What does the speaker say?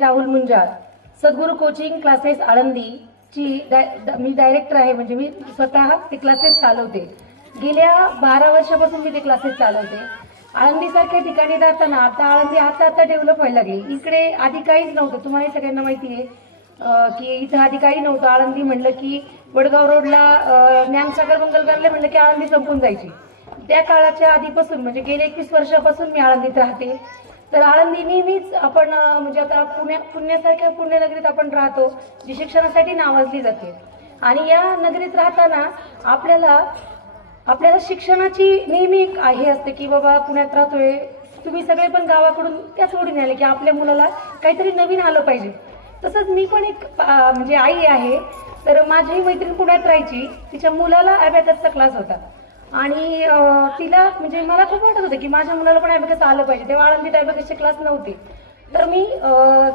राहुल मुंजाळ, सद्गुरू coaching classes Alandi ची मी director आहे. म्हणजे मी स्वतः ते क्लासेस चालवते. गेल्या 12 वर्षापासून मी ते क्लासेस चालवते. आळंदीसारख्या ठिकाणी राहताना आता आळंदी आता डेव्हलप व्हायला लागली. इकडे आधी काहीच नव्हतं. तुम्हाला सगळ्यांना माहिती आहे की इथं आधी काही नव्हतं. आळंदी म्हणलं की वडगाव रोडला ज्ञानसागर मंगलकारला म्हणलं की आळंदी संपून जायची. त्या काळाच्या आधीपासून म्हणजे गेले 21 वर्षापासून मी आळंदीत राहते. तर आळंदी नेहमीच आपण म्हणजे आता पुण्यासारख्या पुण्यनगरीत आपण राहतो, जी शिक्षणासाठी नावाजली जाते. आणि या नगरीत राहताना आपल्याला शिक्षणाची नेहमी हे असते की बाबा पुण्यात राहतोय. तुम्ही सगळे पण गावाकडून त्याच ओढीने आले की आपल्या मुलाला काहीतरी नवीन आलं पाहिजे. तसंच मी पण एक म्हणजे आई आहे. तर माझी मैत्रीण पुण्यात राहायची. तिच्या मुलाला ॲबॅकसचा क्लास होता आणि तिला म्हणजे मला खूप वाटत होतं की माझ्या मुलाला पण ॲबॅकस आलं पाहिजे. तेव्हा आळंदीत ॲबॅकसचे क्लास नव्हते. तर मी